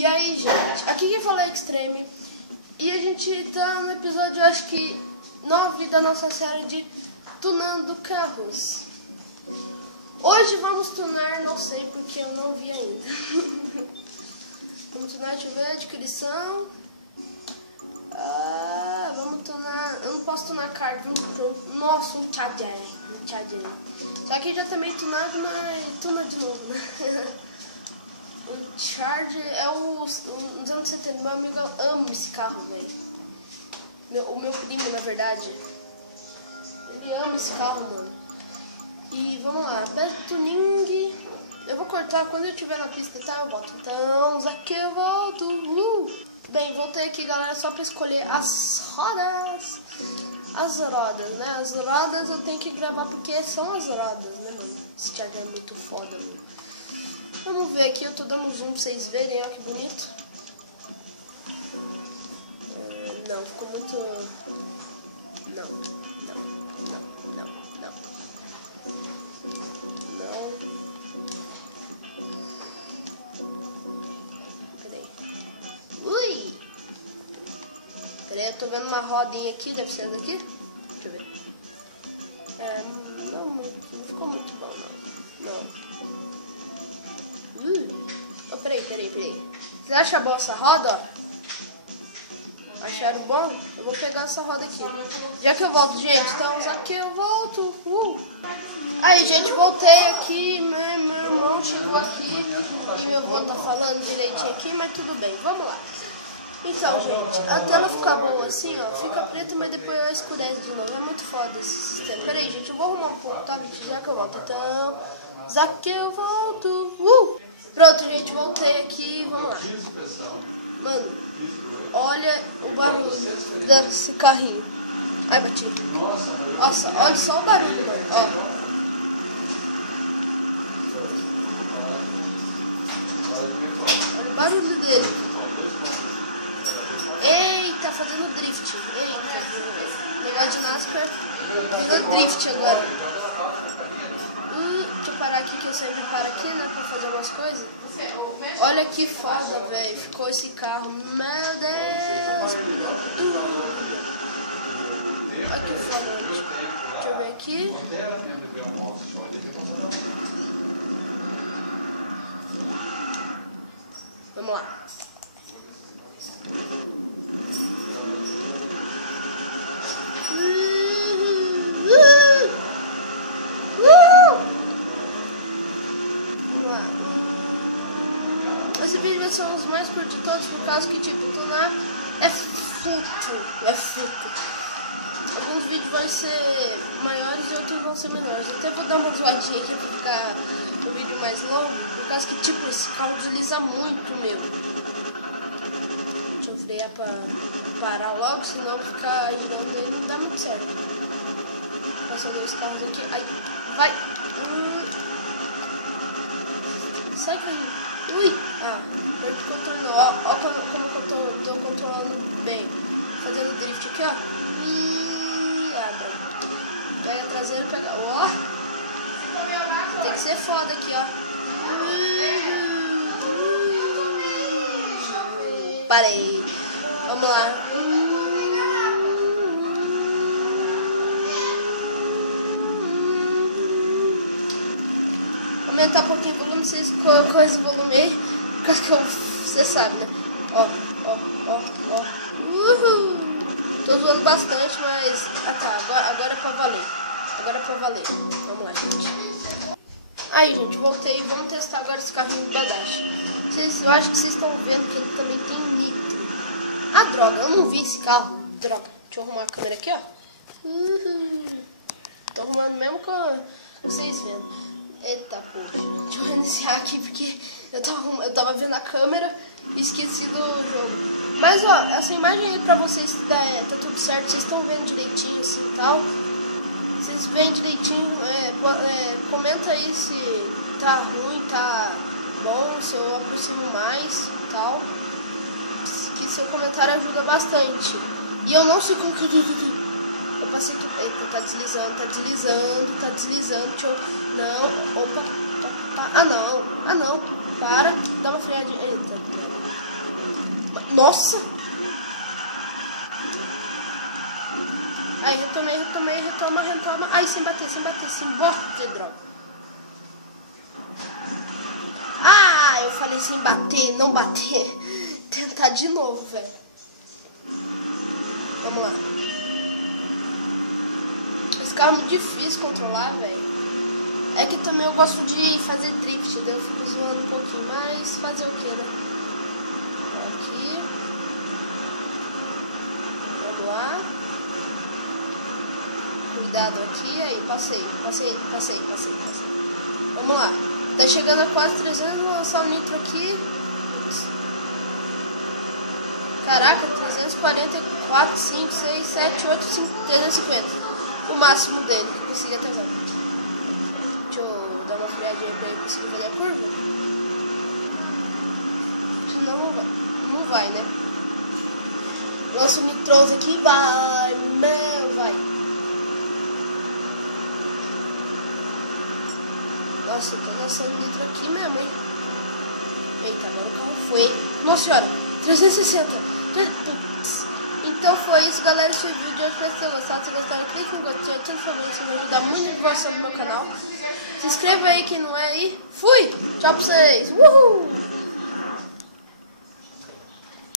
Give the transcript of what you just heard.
E aí, gente, aqui quem fala é Extreme. E a gente tá no episódio, acho que 9 da nossa série de tunando carros. Hoje vamos tunar, não sei porque eu não vi ainda. Vamos tunar, deixa eu ver, adquisição. Vamos tunar, eu não posso tunar card, nossa, um Charger. Só que já também tunado, mas tuna de novo, né? O Charger é uns anos 70, meu amigo ama esse carro, velho. O meu primo, na verdade. Ele ama esse carro, mano. E vamos lá, peço tuning. Eu vou cortar quando eu estiver na pista, tá? Eu volto. Então, aqui eu volto. Bem, voltei aqui, galera, só pra escolher as rodas. As rodas, né? As rodas eu tenho que gravar porque são as rodas, né, mano? Esse Charger é muito foda, mano. Vamos ver aqui, eu tô dando um zoom pra vocês verem, olha que bonito. Não, ficou muito... Não. Ui! Peraí, eu tô vendo uma rodinha aqui, deve ser daqui? Deixa eu ver. Não ficou muito bom, não. Oh, peraí. Você acha boa essa roda, ó? Acharam bom? Eu vou pegar essa roda aqui. Já que eu volto, gente, então aqui eu volto. Aí, gente, voltei aqui. Meu irmão chegou aqui e meu avô tá falando direitinho aqui, mas tudo bem, vamos lá. Então, gente, a tela fica boa assim, ó, fica preta, mas depois escurece de novo. É muito foda esse sistema. Peraí, gente, eu vou arrumar um pouco, tá, gente? Já que eu volto, então, aqui eu volto. Pronto, gente, voltei aqui, vamos lá. Mano, olha o barulho desse carrinho. Ai, bati. Nossa, olha só o barulho, mano, ó. Olha o barulho dele. Eita, fazendo drift. Eita, negócio de NASCAR virou drift agora. Deixa eu parar aqui, que eu sempre paro aqui, né, pra fazer algumas coisas. Olha que foda, velho, ficou esse carro. Meu Deus. Olha que foda, gente. Deixa eu ver aqui. Vamos lá. Esse vídeo vai ser um dos mais curtos de todos, por causa que, tipo, tunar é fruto. Alguns vídeos vão ser maiores e outros vão ser menores. Eu até vou dar uma zoadinha aqui pra ficar o vídeo mais longo, por causa que, tipo, esse carro desliza muito, meu. Deixa eu frear pra parar logo, senão ficar girando ele não dá muito certo. Passando os carros aqui. Ai, vai! Sai, carrinho. Ui! Perdi o controle. Ó como eu tô controlando bem. Fazendo drift aqui, ó. Pega a traseira, pega. Ó! Tem que ser foda aqui, ó. Parei. Vamos lá. Aumentar um pouquinho o volume, vocês coisa o volume aí, porque você sabe, né? Ó. Tô zoando bastante, mas tá, agora é pra valer. Vamos lá, gente. Aí, gente, voltei. Vamos testar agora esse carrinho do Badashi. Eu acho que vocês estão vendo que ele também tem nitro. Droga, eu não vi esse carro. Droga, deixa eu arrumar a câmera aqui, ó. Tô arrumando mesmo com vocês vendo. Eita porra, deixa eu reiniciar aqui porque eu tava vendo a câmera e esqueci do jogo. Mas ó, essa imagem aí pra vocês tá tudo certo, vocês estão vendo direitinho assim e tal. Vocês veem direitinho, comenta aí se tá ruim, tá bom, se eu aproximo mais e tal. Que seu comentário ajuda bastante. E eu não sei como que eu passei aqui. Eita, tá deslizando. Deixa eu... Não, opa. Ah não. Para, dá uma freadinha. Eita, Nossa! Aí, retoma. Ai, sem bater, bosta de droga. Ah, eu falei sem bater, não bater. Tentar de novo, velho. Vamos lá. Esse carro é muito difícil controlar, velho. É que também eu gosto de fazer drift, daí eu fico zoando um pouquinho, mas fazer o que, né? Aqui. Vamos lá. Cuidado aqui, aí, passei. Vamos lá. Tá chegando a quase 300, vou lançar o nitro aqui. Caraca, 344, 5, 6, 7, 8, 5, 350. O máximo dele que eu consegui até agora. Deixa eu dar uma freadinha pra ele conseguir fazer a curva. Senão não vai, né? Lança o nitroso aqui, vai, não vai. Nossa, eu tô lançando nitro aqui mesmo, hein? Eita, agora o carro foi. Nossa senhora, 360. Putz. Então foi isso, galera. Esse vídeo eu espero que vocês tenham gostado. Se gostaram, clique no gostei, ative o favorito, isso vai ajudar muito a divulgação do meu canal. Se inscreva aí quem não é aí. Fui! Tchau pra vocês! Uhul!